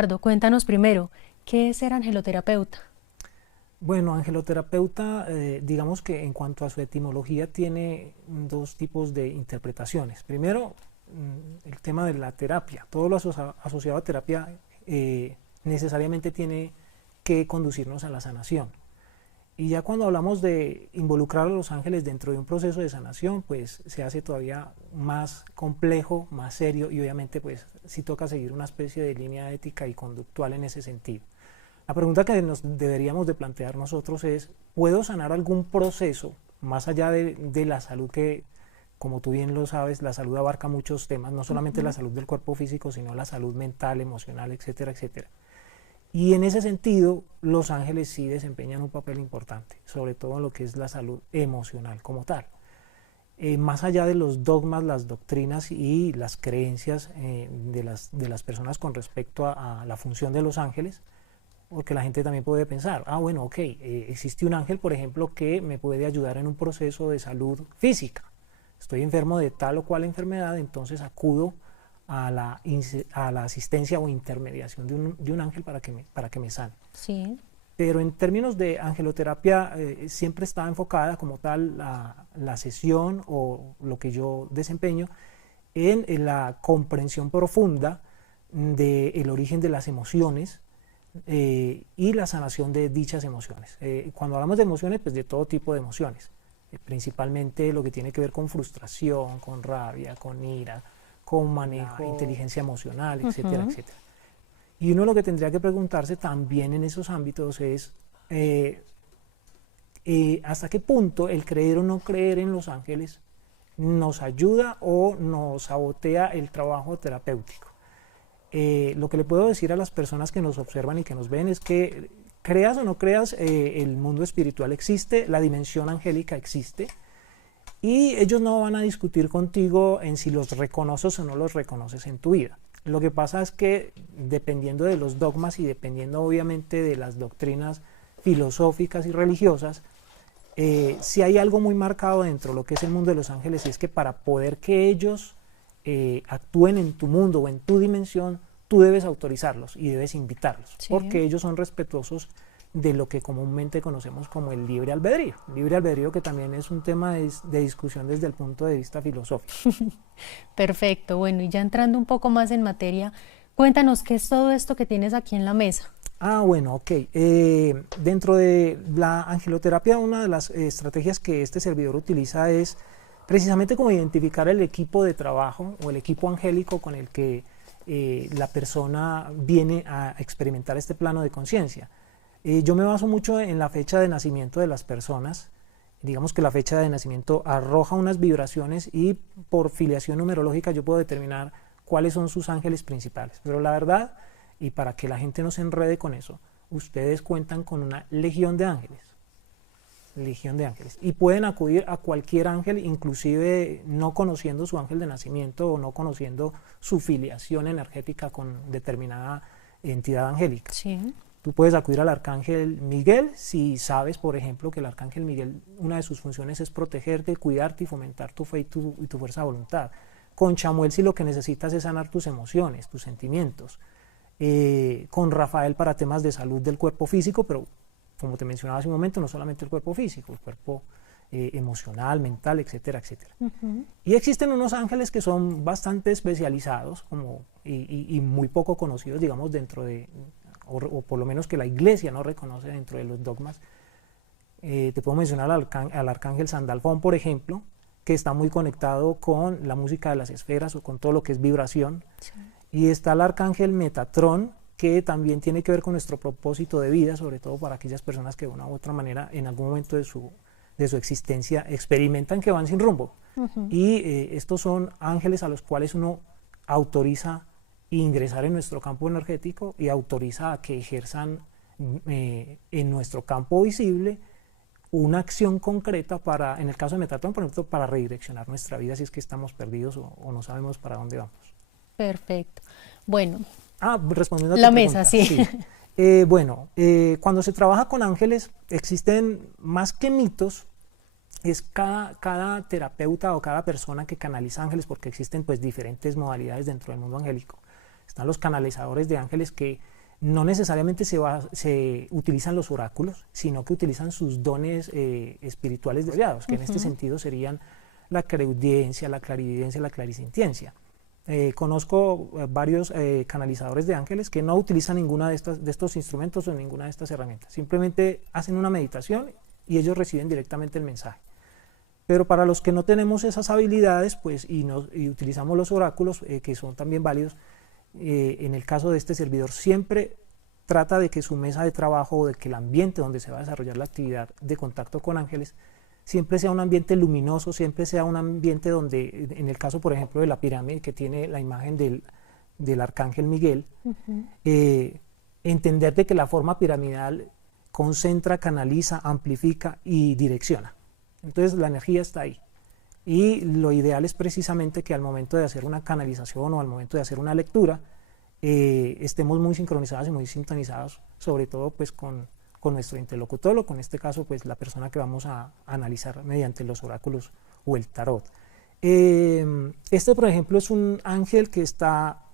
Gerardo, cuéntanos primero, ¿qué es ser angeloterapeuta? Bueno, angeloterapeuta, digamos que en cuanto a su etimología tiene dos tipos de interpretaciones. Primero, el tema de la terapia. Todo lo asociado a terapia necesariamente tiene que conducirnos a la sanación. Y ya cuando hablamos de involucrar a los ángeles dentro de un proceso de sanación, pues se hace todavía más complejo, más serio, y obviamente pues sí toca seguir una especie de línea ética y conductual en ese sentido. La pregunta que nos deberíamos de plantear nosotros es, ¿puedo sanar algún proceso más allá de la salud que, como tú bien lo sabes, la salud abarca muchos temas, no solamente la salud del cuerpo físico, sino la salud mental, emocional, etcétera, etcétera? Y en ese sentido, los ángeles sí desempeñan un papel importante, sobre todo en lo que es la salud emocional como tal. Más allá de los dogmas, las doctrinas y las creencias de las personas con respecto a la función de los ángeles, porque la gente también puede pensar, bueno, ok, existe un ángel, por ejemplo, que me puede ayudar en un proceso de salud física. Estoy enfermo de tal o cual enfermedad, entonces acudo a la asistencia o intermediación de un ángel para que me sane. Sí. Pero en términos de angeloterapia, siempre está enfocada como tal la sesión o lo que yo desempeño en la comprensión profunda del origen de las emociones, y la sanación de dichas emociones. Cuando hablamos de emociones, pues de todo tipo de emociones, principalmente lo que tiene que ver con frustración, con rabia, con ira, con manejo, inteligencia emocional, etcétera, etcétera. Y uno lo que tendría que preguntarse también en esos ámbitos es hasta qué punto el creer o no creer en los ángeles nos ayuda o nos sabotea el trabajo terapéutico. Lo que le puedo decir a las personas que nos observan y que nos ven es que creas o no creas, el mundo espiritual existe, la dimensión angélica existe, y ellos no van a discutir contigo en si los reconoces o no los reconoces en tu vida. Lo que pasa es que dependiendo de los dogmas y dependiendo obviamente de las doctrinas filosóficas y religiosas, si hay algo muy marcado dentro de lo que es el mundo de los ángeles, y es que para poder que ellos actúen en tu mundo o en tu dimensión, tú debes autorizarlos y debes invitarlos, sí, porque ellos son respetuosos de lo que comúnmente conocemos como el libre albedrío que también es un tema de discusión desde el punto de vista filosófico. Perfecto, bueno, y ya entrando un poco más en materia, cuéntanos qué es todo esto que tienes aquí en la mesa. Bueno, ok. Dentro de la angeloterapia, una de las estrategias que este servidor utiliza es precisamente como identificar el equipo de trabajo o el equipo angélico con el que la persona viene a experimentar este plano de conciencia. Yo me baso mucho en la fecha de nacimiento de las personas. Digamos que la fecha de nacimiento arroja unas vibraciones y por filiación numerológica yo puedo determinar cuáles son sus ángeles principales. Pero la verdad, y para que la gente no se enrede con eso, ustedes cuentan con una legión de ángeles. Y pueden acudir a cualquier ángel, inclusive no conociendo su ángel de nacimiento o no conociendo su filiación energética con determinada entidad angélica. Sí. Tú puedes acudir al arcángel Miguel si sabes, por ejemplo, que el arcángel Miguel, una de sus funciones es protegerte, cuidarte y fomentar tu fe y tu fuerza de voluntad. Con Chamuel si lo que necesitas es sanar tus emociones, tus sentimientos. Con Rafael para temas de salud del cuerpo físico, pero como te mencionaba hace un momento, no solamente el cuerpo físico, el cuerpo emocional, mental, etcétera, etcétera. Y existen unos ángeles que son bastante especializados y muy poco conocidos, digamos, dentro de, o por lo menos que la iglesia no reconoce dentro de los dogmas. Te puedo mencionar al arcángel Sandalfón, por ejemplo, que está muy conectado con la música de las esferas o con todo lo que es vibración. Sí. Y está el arcángel Metatrón, que también tiene que ver con nuestro propósito de vida, sobre todo para aquellas personas que de una u otra manera en algún momento de su existencia experimentan que van sin rumbo. Y estos son ángeles a los cuales uno autoriza ingresar en nuestro campo energético y autoriza a que ejerzan en nuestro campo visible una acción concreta para, en el caso de Metatrón, por ejemplo, para redireccionar nuestra vida si es que estamos perdidos o no sabemos para dónde vamos. Perfecto. Bueno. Respondiendo a tu la pregunta, mesa, sí. Cuando se trabaja con ángeles existen más que mitos, es cada terapeuta o cada persona que canaliza ángeles, porque existen pues diferentes modalidades dentro del mundo angélico, Están los canalizadores de ángeles que no necesariamente se utilizan los oráculos, sino que utilizan sus dones espirituales desarrollados, que en este sentido serían la clariaudiencia, la clarividencia, la clarisintiencia. Conozco varios canalizadores de ángeles que no utilizan ninguna de estos instrumentos o ninguna de estas herramientas. Simplemente hacen una meditación y ellos reciben directamente el mensaje. Pero para los que no tenemos esas habilidades, pues, y utilizamos los oráculos, que son también válidos, en el caso de este servidor siempre trata de que su mesa de trabajo o de que el ambiente donde se va a desarrollar la actividad de contacto con ángeles siempre sea un ambiente luminoso, siempre sea un ambiente donde, en el caso por ejemplo de la pirámide que tiene la imagen del arcángel Miguel, entender de que la forma piramidal concentra, canaliza, amplifica y direcciona. Entonces la energía está ahí. Y lo ideal es precisamente que al momento de hacer una canalización o al momento de hacer una lectura, estemos muy sincronizados y muy sintonizados, sobre todo pues con nuestro interlocutor o con este caso pues la persona que vamos a analizar mediante los oráculos o el tarot. Este por ejemplo es un ángel que está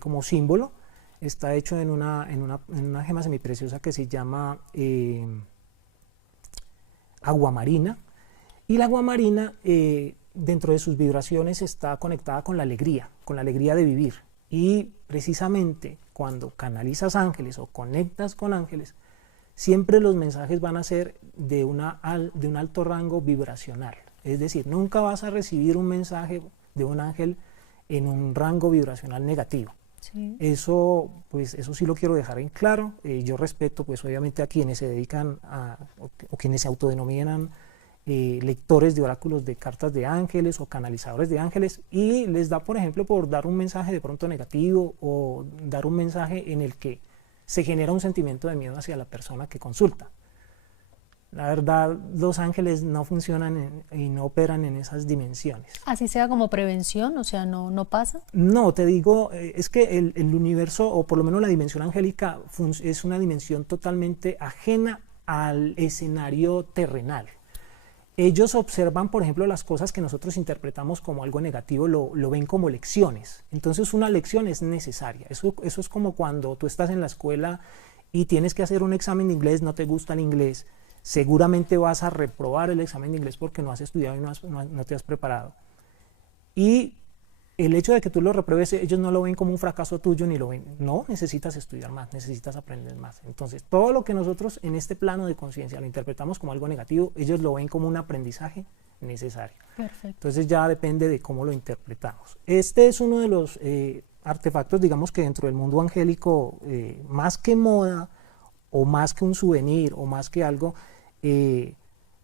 como símbolo, está hecho en una gema semipreciosa que se llama aguamarina. Y la aguamarina, dentro de sus vibraciones, está conectada con la alegría de vivir. Y precisamente cuando canalizas ángeles o conectas con ángeles, siempre los mensajes van a ser de un alto rango vibracional. Es decir, nunca vas a recibir un mensaje de un ángel en un rango vibracional negativo. Sí. Eso sí lo quiero dejar en claro. Yo respeto, pues obviamente, a quienes se dedican o quienes se autodenominan lectores de oráculos de cartas de ángeles o canalizadores de ángeles y les da, por ejemplo, por dar un mensaje de pronto negativo o dar un mensaje en el que se genera un sentimiento de miedo hacia la persona que consulta. La verdad, los ángeles no funcionan y no operan en esas dimensiones. Así sea como prevención, o sea, no pasa. No, te digo, es que el universo, o por lo menos la dimensión angélica, es una dimensión totalmente ajena al escenario terrenal. Ellos observan, por ejemplo, las cosas que nosotros interpretamos como algo negativo, lo ven como lecciones. Entonces una lección es necesaria. Eso es como cuando tú estás en la escuela y tienes que hacer un examen de inglés, no te gusta el inglés, seguramente vas a reprobar el examen de inglés porque no has estudiado y no te has preparado. Y el hecho de que tú lo repruebes, ellos no lo ven como un fracaso tuyo, ni lo ven, no, necesitas estudiar más, necesitas aprender más. Entonces, todo lo que nosotros en este plano de conciencia lo interpretamos como algo negativo, ellos lo ven como un aprendizaje necesario. Perfecto. Entonces ya depende de cómo lo interpretamos. Este es uno de los artefactos, digamos que dentro del mundo angélico, más que moda, o más que un souvenir, o más que algo,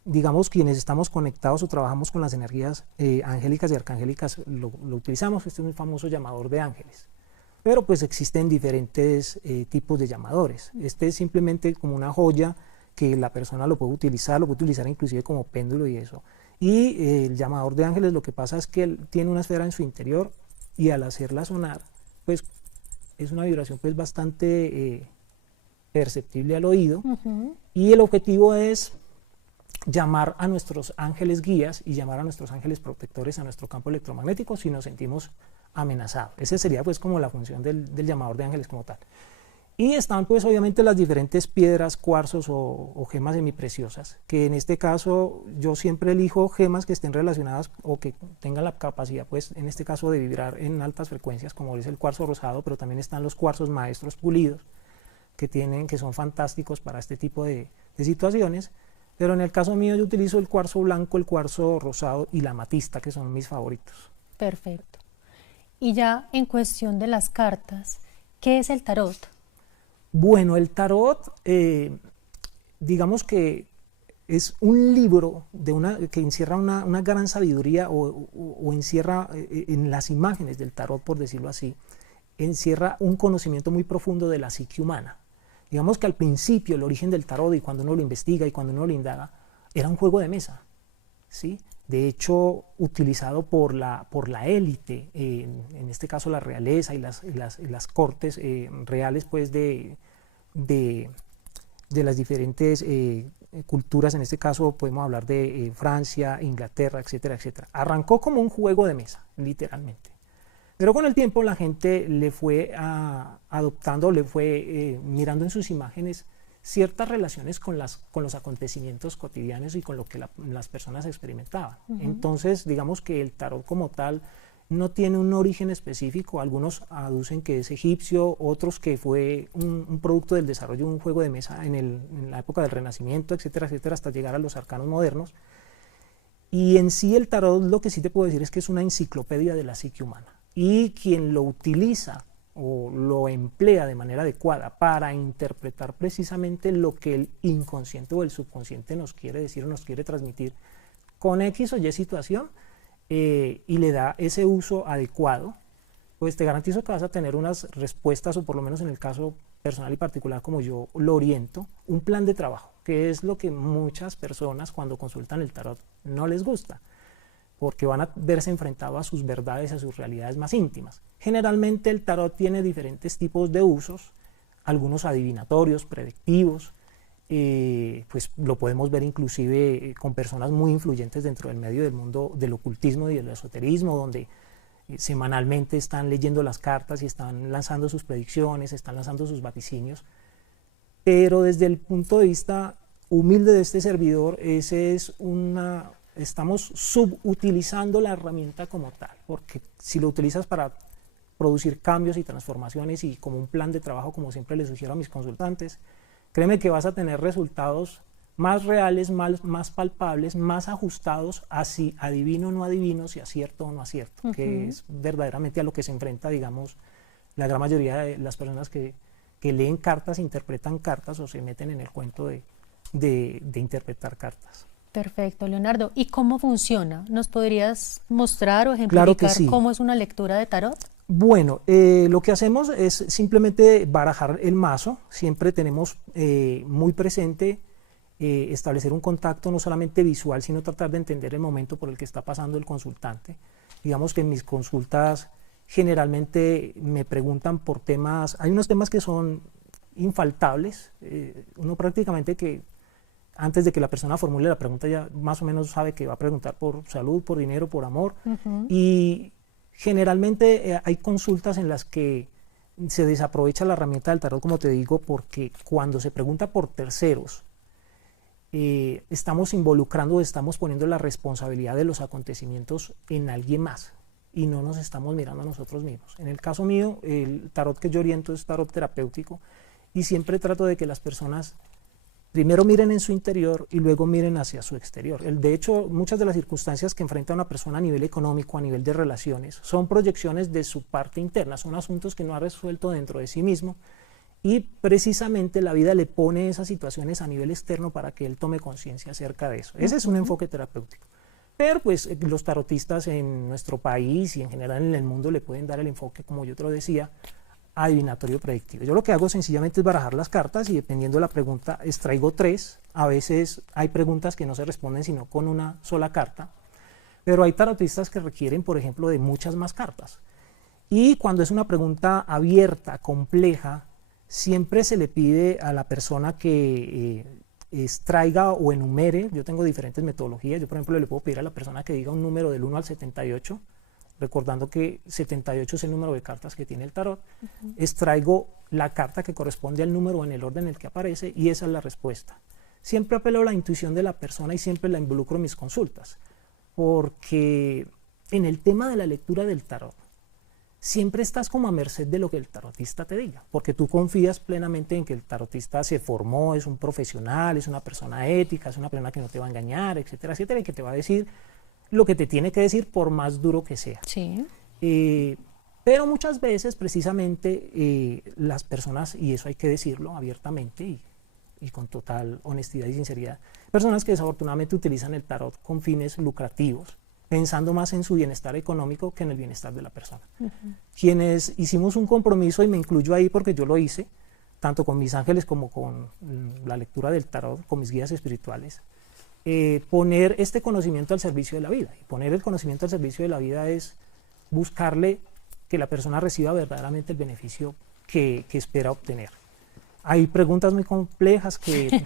digamos, quienes estamos conectados o trabajamos con las energías angélicas y arcangélicas lo utilizamos. Este es un famoso llamador de ángeles, pero pues existen diferentes tipos de llamadores. Este es simplemente como una joya que la persona lo puede utilizar inclusive como péndulo y eso. Y el llamador de ángeles, lo que pasa es que él tiene una esfera en su interior y al hacerla sonar, pues es una vibración pues bastante perceptible al oído. Y el objetivo es llamar a nuestros ángeles guías y llamar a nuestros ángeles protectores a nuestro campo electromagnético si nos sentimos amenazados. Esa sería pues como la función del llamador de ángeles como tal. Y están pues obviamente las diferentes piedras, cuarzos o gemas semipreciosas, que en este caso yo siempre elijo gemas que estén relacionadas o que tengan la capacidad pues en este caso de vibrar en altas frecuencias, como es el cuarzo rosado, pero también están los cuarzos maestros pulidos que son fantásticos para este tipo de situaciones. Pero en el caso mío yo utilizo el cuarzo blanco, el cuarzo rosado y la amatista, que son mis favoritos. Perfecto. Y ya en cuestión de las cartas, ¿qué es el tarot? Bueno, el tarot, digamos que es un libro que encierra una gran sabiduría o encierra en las imágenes del tarot, por decirlo así, encierra un conocimiento muy profundo de la psique humana. Digamos que al principio el origen del tarot, y cuando uno lo investiga y cuando uno lo indaga, era un juego de mesa, ¿sí? De hecho, utilizado por la élite, en este caso la realeza y las cortes reales pues, de las diferentes culturas. En este caso podemos hablar de Francia, Inglaterra, etcétera, etcétera. Arrancó como un juego de mesa, literalmente. Pero con el tiempo la gente le fue adoptando, le fue mirando en sus imágenes ciertas relaciones con los acontecimientos cotidianos y con lo que las personas experimentaban. Entonces, digamos que el tarot como tal no tiene un origen específico. Algunos aducen que es egipcio, otros que fue un producto del desarrollo de un juego de mesa en la época del Renacimiento, etcétera, etcétera, hasta llegar a los arcanos modernos. Y en sí el tarot, lo que sí te puedo decir es que es una enciclopedia de la psique humana. Y quien lo utiliza o lo emplea de manera adecuada para interpretar precisamente lo que el inconsciente o el subconsciente nos quiere decir o nos quiere transmitir con X o Y situación, y le da ese uso adecuado, pues te garantizo que vas a tener unas respuestas, o por lo menos en el caso personal y particular como yo lo oriento, un plan de trabajo, que es lo que muchas personas cuando consultan el tarot no les gusta, porque van a verse enfrentados a sus verdades, a sus realidades más íntimas. Generalmente el tarot tiene diferentes tipos de usos, algunos adivinatorios, predictivos, pues lo podemos ver inclusive con personas muy influyentes dentro del medio del mundo del ocultismo y del esoterismo, donde semanalmente están leyendo las cartas y están lanzando sus predicciones, están lanzando sus vaticinios. Pero desde el punto de vista humilde de este servidor, estamos subutilizando la herramienta como tal, porque si lo utilizas para producir cambios y transformaciones y como un plan de trabajo, como siempre les sugiero a mis consultantes, créeme que vas a tener resultados más reales, más palpables, más ajustados a si adivino o no adivino, si acierto o no acierto, que es verdaderamente a lo que se enfrenta, digamos, la gran mayoría de las personas que leen cartas, interpretan cartas o se meten en el cuento de interpretar cartas. Perfecto, Leonardo. ¿Y cómo funciona? ¿Nos podrías mostrar o ejemplificar Claro que sí. cómo es una lectura de tarot? Bueno, lo que hacemos es simplemente barajar el mazo. Siempre tenemos muy presente establecer un contacto no solamente visual, sino tratar de entender el momento por el que está pasando el consultante. Digamos que en mis consultas generalmente me preguntan por temas, hay unos temas que son infaltables, uno prácticamente que antes de que la persona formule la pregunta ya más o menos sabe que va a preguntar por salud, por dinero, por amor, y generalmente hay consultas en las que se desaprovecha la herramienta del tarot, como te digo, porque cuando se pregunta por terceros, estamos involucrando, estamos poniendo la responsabilidad de los acontecimientos en alguien más y no nos estamos mirando a nosotros mismos. En el caso mío, el tarot que yo oriento es tarot terapéutico y siempre trato de que las personas primero miren en su interior y luego miren hacia su exterior. De hecho, muchas de las circunstancias que enfrenta una persona a nivel económico, a nivel de relaciones, son proyecciones de su parte interna, son asuntos que no ha resuelto dentro de sí mismo y precisamente la vida le pone esas situaciones a nivel externo para que él tome conciencia acerca de eso. Ese es un enfoque terapéutico. Pero pues los tarotistas en nuestro país y en general en el mundo le pueden dar el enfoque, como yo te lo decía, adivinatorio predictivo. Yo lo que hago sencillamente es barajar las cartas y dependiendo de la pregunta extraigo 3. A veces hay preguntas que no se responden sino con una sola carta, pero hay tarotistas que requieren, por ejemplo, de muchas más cartas. Y cuando es una pregunta abierta, compleja, siempre se le pide a la persona que extraiga o enumere. Yo tengo diferentes metodologías. Yo, por ejemplo, le puedo pedir a la persona que diga un número del 1 al 78, recordando que 78 es el número de cartas que tiene el tarot. Extraigo la carta que corresponde al número en el orden en el que aparece y esa es la respuesta. Siempre apelo a la intuición de la persona y siempre la involucro en mis consultas, porque en el tema de la lectura del tarot, siempre estás como a merced de lo que el tarotista te diga, porque tú confías plenamente en que el tarotista se formó, es un profesional, es una persona ética, es una persona que no te va a engañar, etcétera, etcétera, y que te va a decir lo que te tiene que decir por más duro que sea. Sí. Pero muchas veces precisamente las personas, y eso hay que decirlo abiertamente y con total honestidad y sinceridad, personas que desafortunadamente utilizan el tarot con fines lucrativos, pensando más en su bienestar económico que en el bienestar de la persona. Quienes hicimos un compromiso, y me incluyo ahí porque yo lo hice, tanto con mis ángeles como con la lectura del tarot, con mis guías espirituales, poner este conocimiento al servicio de la vida. Y poner el conocimiento al servicio de la vida es buscarle que la persona reciba verdaderamente el beneficio que espera obtener. Hay preguntas muy complejas que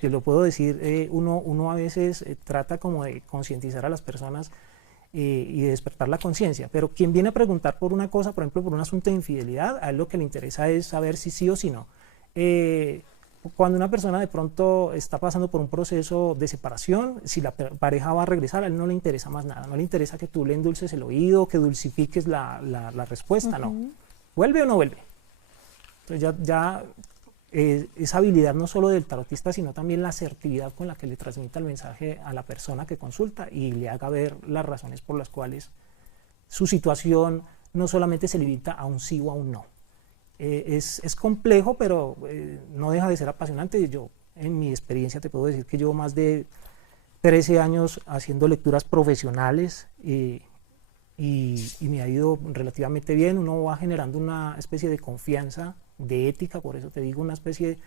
te lo puedo decir, uno a veces trata como de concientizar a las personas y de despertar la conciencia. Pero quien viene a preguntar por una cosa, por ejemplo, por un asunto de infidelidad, a él lo que le interesa es saber si sí o si no. Cuando una persona de pronto está pasando por un proceso de separación, si la pareja va a regresar, a él no le interesa más nada, no le interesa que tú le endulces el oído, que dulcifiques la respuesta, no. ¿Vuelve o no vuelve? Entonces ya esa habilidad no solo del tarotista, sino también la asertividad con la que le transmita el mensaje a la persona que consulta y le haga ver las razones por las cuales su situación no solamente se limita a un sí o a un no. Es complejo, pero no deja de ser apasionante. Yo, en mi experiencia, te puedo decir que llevo más de 13 años haciendo lecturas profesionales y me ha ido relativamente bien. Uno va generando una especie de confianza, de ética, por eso te digo, una especie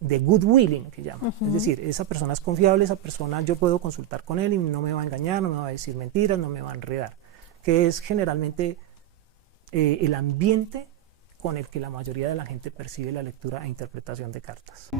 de goodwilling que llama. Es decir, esa persona es confiable, esa persona yo puedo consultar con él y no me va a engañar, no me va a decir mentiras, no me va a enredar, que es generalmente el ambiente con el que la mayoría de la gente percibe la lectura e interpretación de cartas.